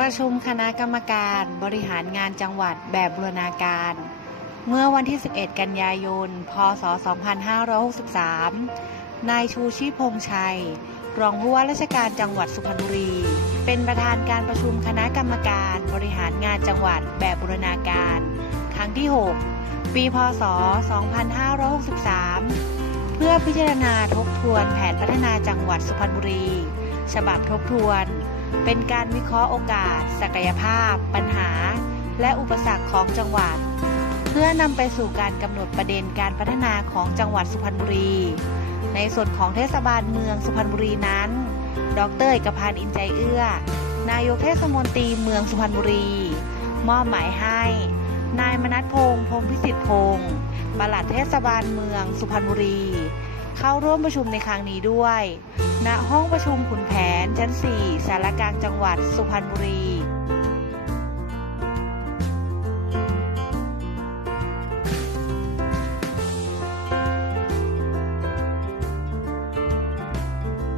ประชุมคณะกรรมการบริหารงานจังหวัดแบบบูรณาการ เมื่อวันที่ 11 กันยายน พศ 2563 นายชูชีพพงษ์ชัย รองผู้ว่าราชการจังหวัดสุพรรณบุรี เป็นประธานการประชุมคณะกรรมการบริหารงานจังหวัดแบบบูรณาการ ครั้งที่ 6 ปีพศ 2563 เพื่อพิจารณาทบทวนแผนพัฒนาจังหวัดสุพรรณบุรี ฉบับทบทวน เป็นการวิเคราะห์โอกาส ศักยภาพ ปัญหา และอุปสรรคของจังหวัด เพื่อนำไปสู่การกำหนดประเด็นการพัฒนาของจังหวัดสุพรรณบุรี ในส่วนของเทศบาลเมืองสุพรรณบุรีนั้น ดรเอกพันธ์อินใจเอื้อ นายกเทศมนตรีเมืองสุพรรณบุรี มอบหมายให้ นายมนัทพงษ์พงพิสิทธิพงษ์ปลัดเทศบาลเมืองสุพรรณบุรี เข้าร่วมประชุมในครั้งนี้ด้วย ณ ห้องประชุมขุนแผนชั้น 4 สารกลางจังหวัดสุพรรณบุรี